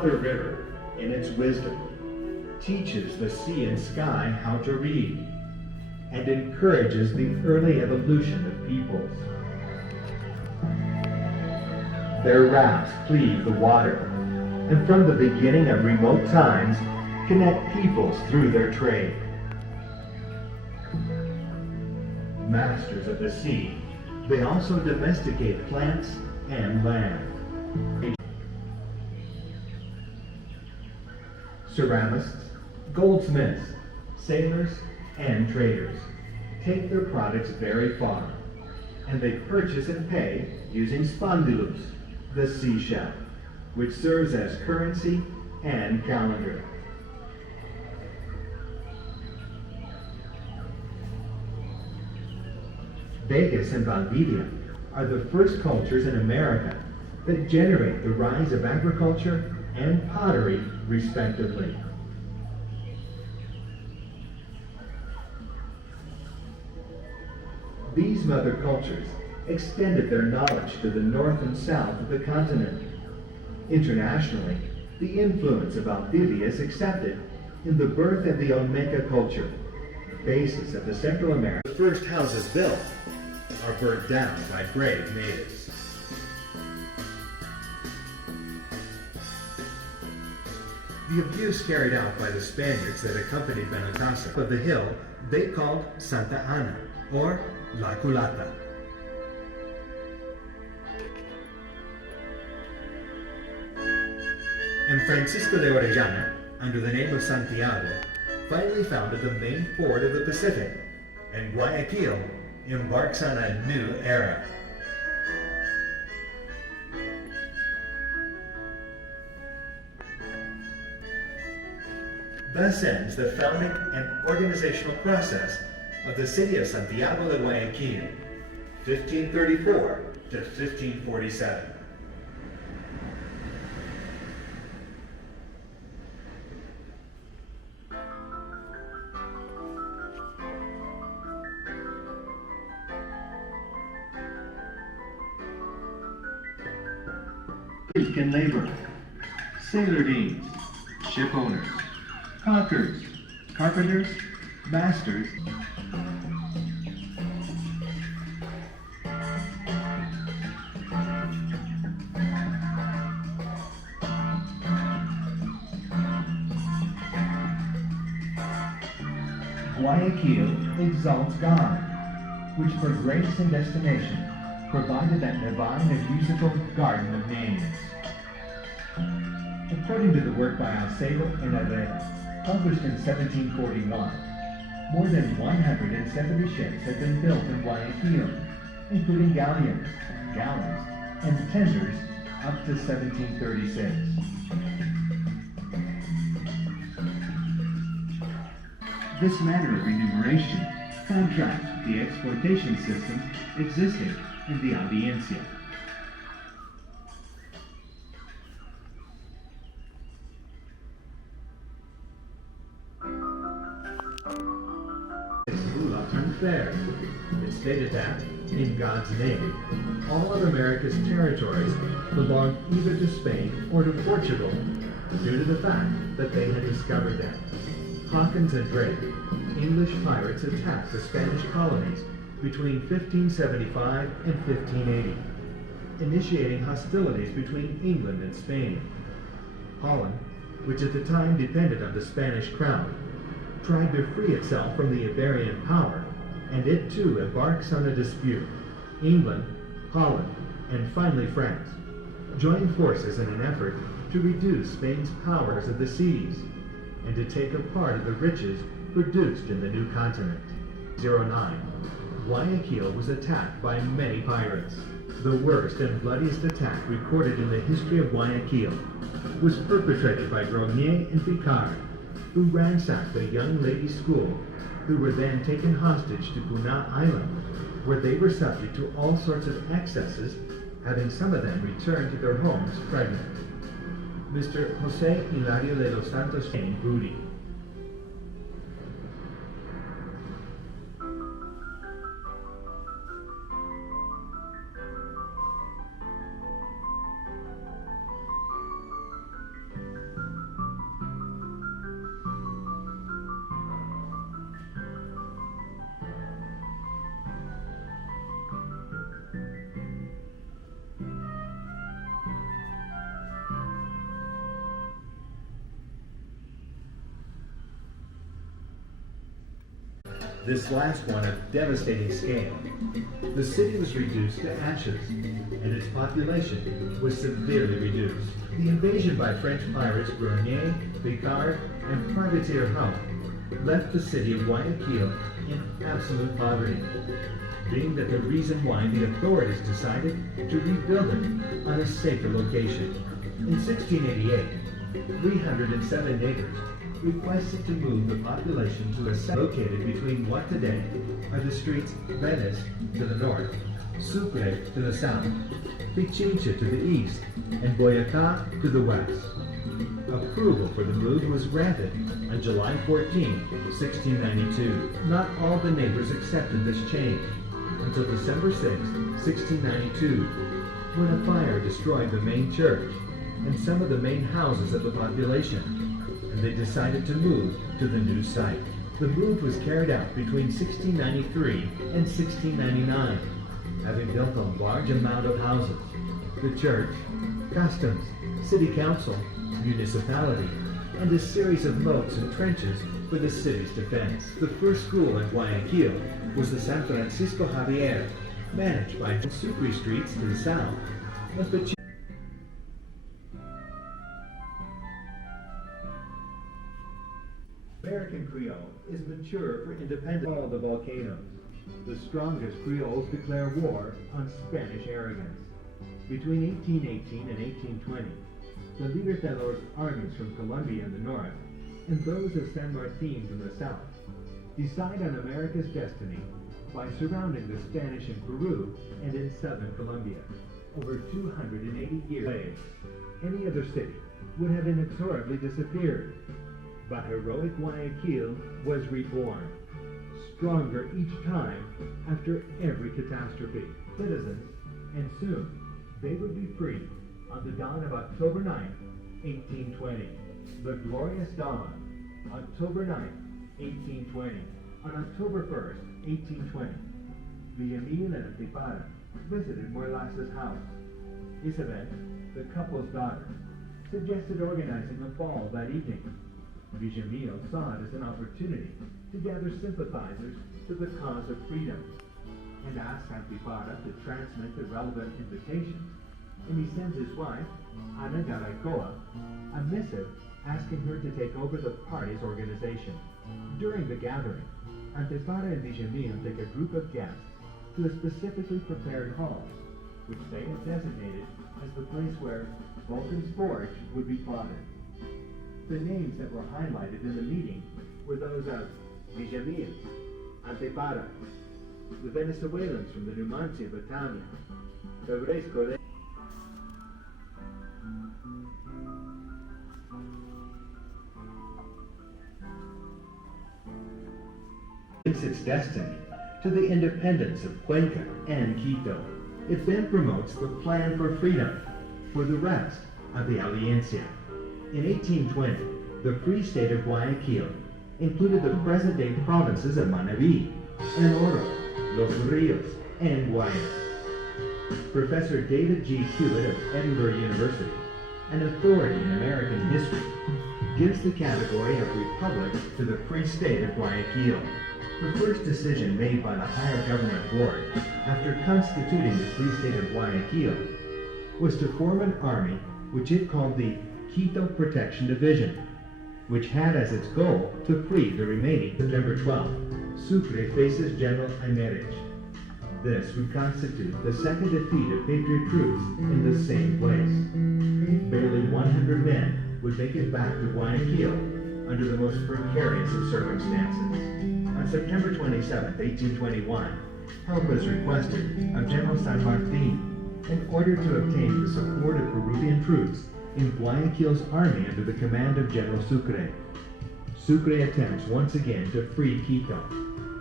Mother River, in its wisdom, teaches the sea and sky how to read, and encourages the early evolution of peoples. Their rafts cleave the water, and from the beginning of remote times, connect peoples through their trade. Masters of the sea, they also domesticate plants and land. Ceramists, goldsmiths, sailors, and traders take their products very far, and they purchase and pay using spondylus, the seashell, which serves as currency and calendar. Vegas and Valdivia are the first cultures in America that generate the rise of agriculture and pottery, respectively. These mother cultures extended their knowledge to the north and south of the continent. Internationally, the influence of Valdivia is accepted in the birth of the Olmeca culture, basis of the Central America. The first houses built are burnt down by brave natives. The abuse carried out by the Spaniards that accompanied Benalcázar of the hill they called Santa Ana, or La Culata. And Francisco de Orellana, under the name of Santiago, finally founded the main port of the Pacific, and Guayaquil embarks on a new era. Thus ends the founding and organizational process of the city of Santiago de Guayaquil, 1534 to 1547. Can labor, sailor deans, ship owners, caulkers, carpenters, masters, Guayaquil exalts God, which for grace and destination provided that divine and musical garden of names. According to the work by Alcedo and Herrera, published in 1741, more than 170 ships had been built in Guayaquil, including galleons, galleys, and tenders up to 1736. This manner of remuneration contrasts with the exploitation system existing in the Audiencia. Unfair. It stated that, in God's name, all of America's territories belonged either to Spain or to Portugal, due to the fact that they had discovered them. Hawkins and Drake, English pirates attacked the Spanish colonies between 1575 and 1580, initiating hostilities between England and Spain. Holland, which at the time depended on the Spanish crown, tried to free itself from the Iberian power, and it too embarks on a dispute. England, Holland, and finally France joined forces in an effort to reduce Spain's powers of the seas and to take a part of the riches produced in the new continent. 09. Guayaquil was attacked by many pirates. The worst and bloodiest attack recorded in the history of Guayaquil was perpetrated by Grenier and Picard, who ransacked a young ladies' school, who were then taken hostage to Cuna Island, where they were subject to all sorts of excesses, having some of them returned to their homes pregnant. Mr. Jose Hilario de los Santos Booty. this last one of devastating scale. The city was reduced to ashes, and its population was severely reduced. The invasion by French pirates Grenier, Picard, and privateer Howe left the city of Guayaquil in absolute poverty, being that the reason why the authorities decided to rebuild it on a safer location. In 1688, 307 neighbors requested to move the population to a site located between what today are the streets Venice to the north, Sucre to the south, Pichincha to the east, and Boyacá to the west. Approval for the move was granted on July 14, 1692. Not all the neighbors accepted this change until December 6, 1692, when a fire destroyed the main church and some of the main houses of the population, and they decided to move to the new site. The move was carried out between 1693 and 1699, having built a large amount of houses. The church, customs, city council, municipality, and a series of moats and trenches for the city's defense. The first school in Guayaquil was the San Francisco Javier, managed by Sucre streets to the south of the American Creole is mature for independence. All the volcanoes. The strongest Creoles declare war on Spanish arrogance. Between 1818 and 1820, the Libertador armies from Colombia in the north and those of San Martin from the south decide on America's destiny by surrounding the Spanish in Peru and in southern Colombia. Over 280 years later, any other city would have inexorably disappeared. But heroic Guayaquil was reborn, stronger each time after every catastrophe. Citizens, and soon they would be free on the dawn of October 9, 1820. The glorious dawn, October 9, 1820. On October 1st, 1820, Villamil and Antipara visited Morlas's house. Isabel, the couple's daughter, suggested organizing a ball that evening. Villamil saw it as an opportunity to gather sympathizers to the cause of freedom, and asked Antipara to transmit the relevant invitations, and he sends his wife, Ana Garaycoa, a missive asking her to take over the party's organization. During the gathering, Antipara and Villamil take a group of guests to a specifically prepared hall, which they have designated as the place where Vulcan's Forge would be plotted. The names that were highlighted in the meeting were those of Villamil, Antipara, the Venezuelans from the Numancia battalion, Febresco. Links its destiny to the independence of Cuenca and Quito. It then promotes the plan for freedom for the rest of the Audiencia. In 1820, the Free State of Guayaquil included the present-day provinces of Manabí, El Oro, Los Rios, and Guayas. Professor David G. Hewitt of Edinburgh University, an authority in American history, gives the category of republic to the Free State of Guayaquil. The first decision made by the higher government board after constituting the Free State of Guayaquil was to form an army which it called the Quito Protection Division, which had as its goal to free the remaining. September 12th, Sucre faces General Aymerich. This would constitute the second defeat of Patriot troops in the same place. Barely 100 men would make it back to Guayaquil under the most precarious of circumstances. On September 27, 1821, help was requested of General San Martin in order to obtain the support of Peruvian troops in Guayaquil's army under the command of General Sucre. Sucre attempts once again to free Quito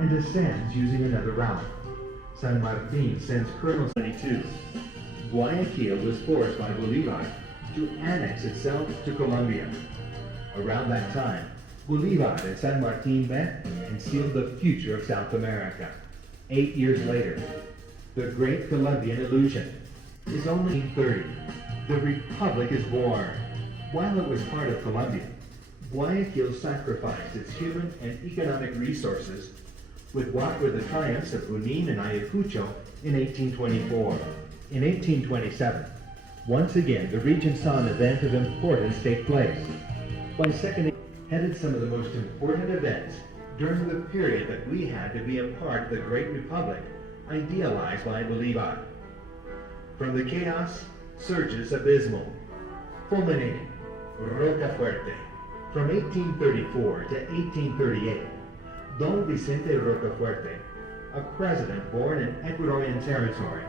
and ascends using another route. San Martin sends Colonel 22. Guayaquil was forced by Bolivar to annex itself to Colombia. Around that time, Bolivar and San Martin met and sealed the future of South America. 8 years later, the great Colombian illusion is only 30. The Republic is born. While it was part of Colombia, Guayaquil sacrificed its human and economic resources with what were the triumphs of Junín and Ayacucho in 1824. In 1827, once again the region saw an event of importance take place. By second, headed some of the most important events during the period that we had to be a part of the great republic idealized by Bolivar. From the chaos surges abysmal, fulminating Rocafuerte. From 1834 to 1838, Don Vicente Rocafuerte, a president born in Ecuadorian territory,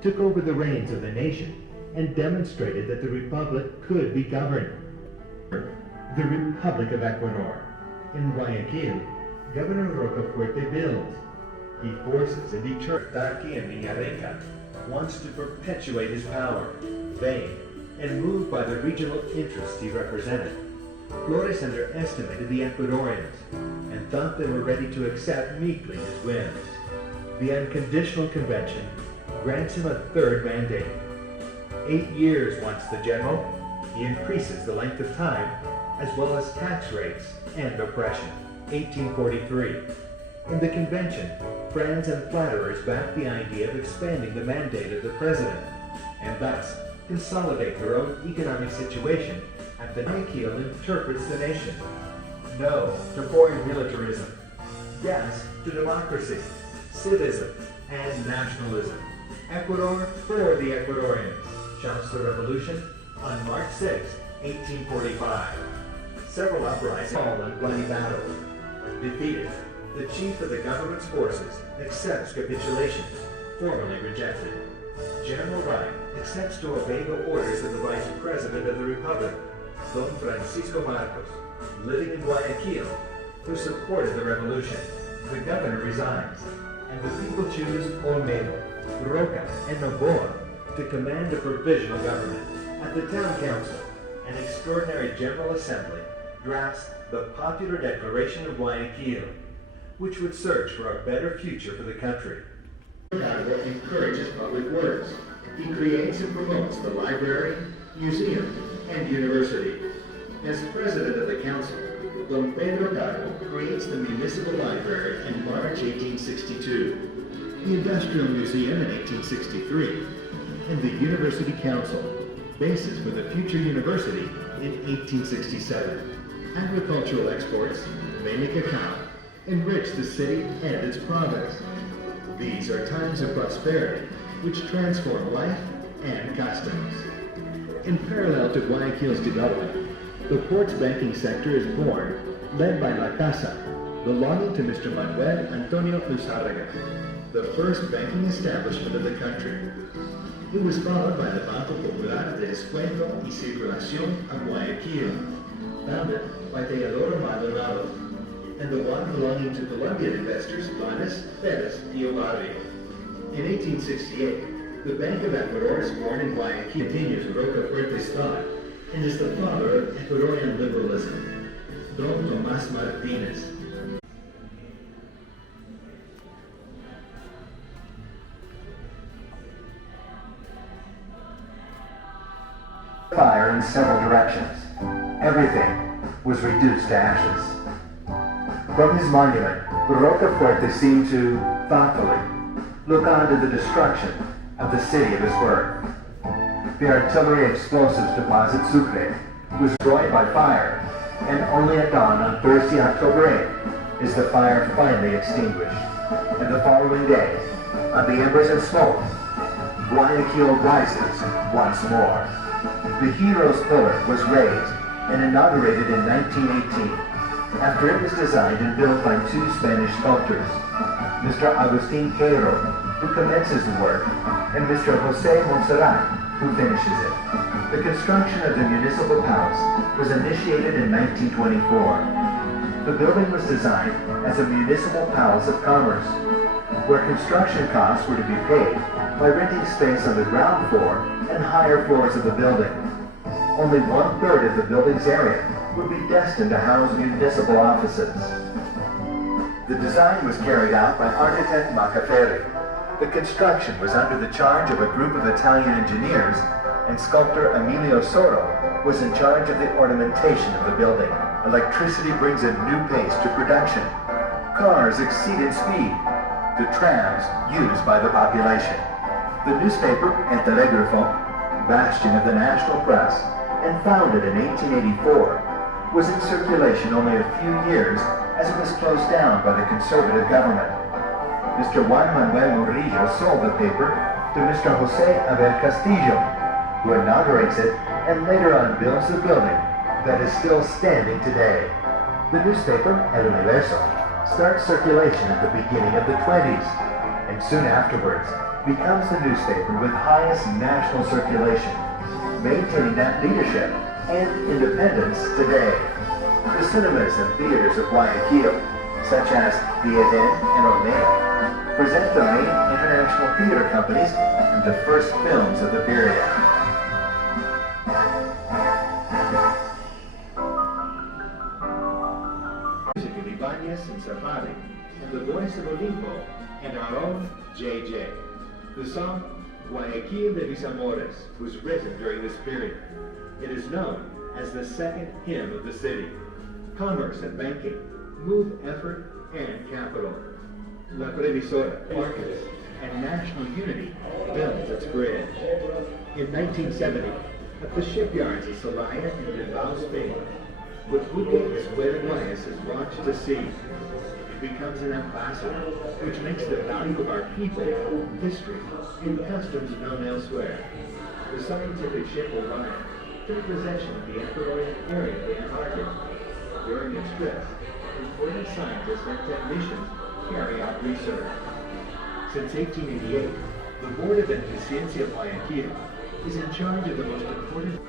took over the reins of the nation and demonstrated that the republic could be governed. The Republic of Ecuador. In Guayaquil, Governor Rocafuerte builds. He forces and deters Taki and Villarreca, wants to perpetuate his power, vain, and moved by the regional interests he represented. Flores underestimated the Ecuadorians and thought they were ready to accept meekly his whims. The Unconditional Convention grants him a third mandate. 8 years wants the general. He increases the length of time, as well as tax rates and oppression. 1843. In the convention, friends and flatterers backed the idea of expanding the mandate of the president, and thus consolidate their own economic situation, and the Guayaquil interprets the nation. No to foreign militarism. Yes to democracy, civism, and nationalism. Ecuador for the Ecuadorians, shouts the revolution on March 6, 1845. Several uprisings fall on bloody battle. Defeated, the chief of the government's forces accepts capitulation, formally rejected. General Wright accepts to obey the orders of the Vice President of the Republic, Don Francisco Marcos, living in Guayaquil, who supported the revolution. The governor resigns, and the people choose Olmedo, Roca, and Novoa to command a provisional government. At the town council, an extraordinary general assembly drafts the Popular Declaration of Guayaquil, which would search for a better future for the country. Roca encourages public works. He creates and promotes the library, museum, and university. As president of the council, Don Pedro Cargo creates the municipal library in March 1862, the industrial museum in 1863, and the university council, basis for the future university, in 1867. Agricultural exports, mainly cacao, enrich the city and its province. These are times of prosperity, which transform life and customs. In parallel to Guayaquil's development, the port's banking sector is born, led by La Casa, belonging to Mr. Manuel Antonio Luzárraga, the first banking establishment of the country. It was followed by the Banco Popular de Descuento y Circulación a Guayaquil, founded by Teodoro Maldonado, and the one belonging to Colombian investors Blanes, Perez, y Obarrio. In 1868, the Bank of Ecuador is born in Guayaquil, continues Rocafuerte's thought, and is the father of Ecuadorian liberalism, Don Tomás Martínez. Fire in several directions. Everything was reduced to ashes. From his monument, Rocafuerte seemed to, thoughtfully, look on to the destruction of the city of his birth. The artillery explosives deposit Sucre was destroyed by fire, and only at dawn on Thursday, October 8th, is the fire finally extinguished. And the following day, on the embers and smoke, Guayaquil rises once more. The Heroes Pillar was raised and inaugurated in 1918, after it was designed and built by two Spanish sculptors, Mr. Agustín Queiro, who commences the work, and Mr. José Montserrat, who finishes it. The construction of the municipal palace was initiated in 1924. The building was designed as a municipal palace of commerce, where construction costs were to be paid by renting space on the ground floor and higher floors of the building. Only 1/3 of the building's area would be destined to house municipal offices. The design was carried out by architect Macaferri. The construction was under the charge of a group of Italian engineers, and sculptor Emilio Soro was in charge of the ornamentation of the building. Electricity brings a new pace to production. Cars exceeded speed. The trams used by the population. The newspaper, El Telegrafo, bastion of the national press, and founded in 1884, was in circulation only a few years as it was closed down by the conservative government. Mr. Juan Manuel Murillo sold the paper to Mr. Jose Abel Castillo, who inaugurates it and later on builds the building that is still standing today. The newspaper, El Universo, starts circulation at the beginning of the 20s, and soon afterwards becomes the newspaper with highest national circulation, maintaining that leadership and independence today. The cinemas and theaters of Guayaquil, such as the Eden and Olmeda, present the main international theater companies and the first films of the period. Music of Ibanez and Zapata, and the voice of Olimpo, and our own JJ. The song Guayaquil de mis Amores was written during this period. It is known as the second hymn of the city. Commerce and banking move effort and capital. La Previsora, markets, and national unity builds its grid. In 1970, at the shipyards of Celaya and Bilbao, Spain, with Buque Escuela is launched to sea. It becomes an ambassador, which makes the value of our people, history, and customs known elsewhere. The scientific ship Orion took possession of the equatorial area of the Antarctic. During its trip, important scientists and technicians carry out research. Since 1888, the Board of Beneficencia Guayaquil is in charge of the most important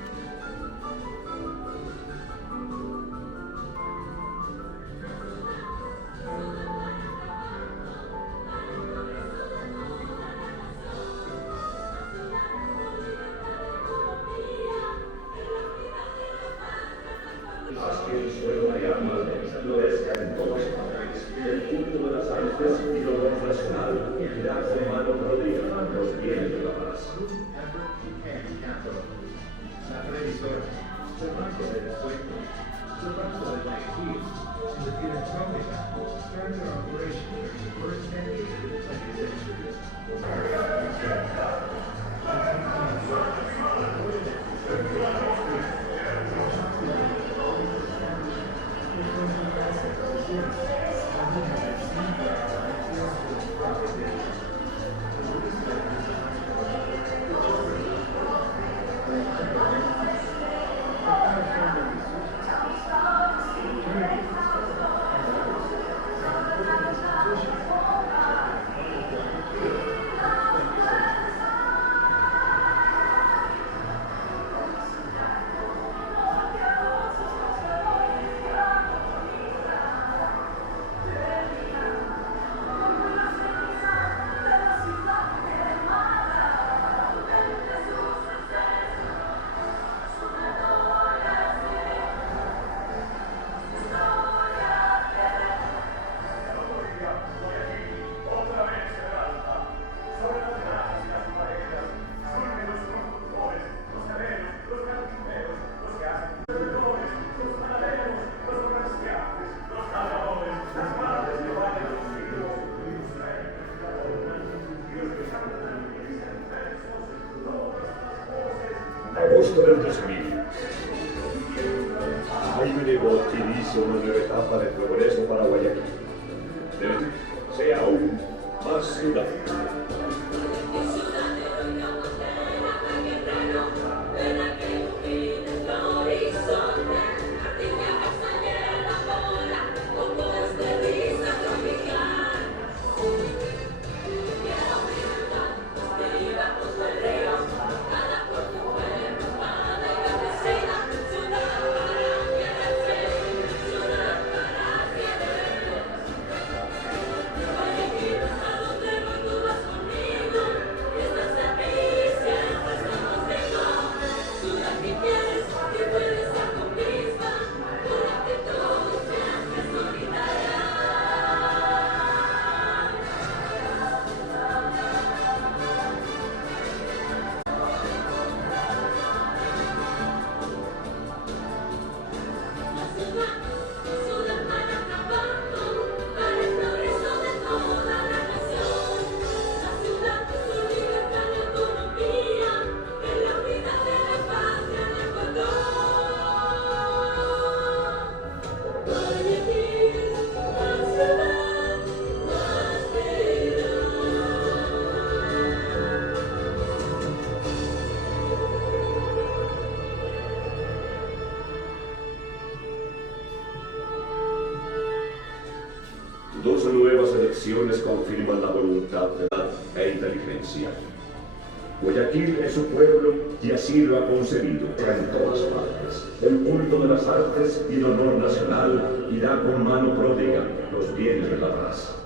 Agosto del 2000. Jaime Botti inicia una nueva etapa de progreso para Guayaquil. Sea aún más ciudad. acciones confirman la voluntad e inteligencia. Guayaquil es su pueblo y así lo ha concebido en todas partes. El culto de las artes y el honor nacional irá con mano pródiga los bienes de la raza.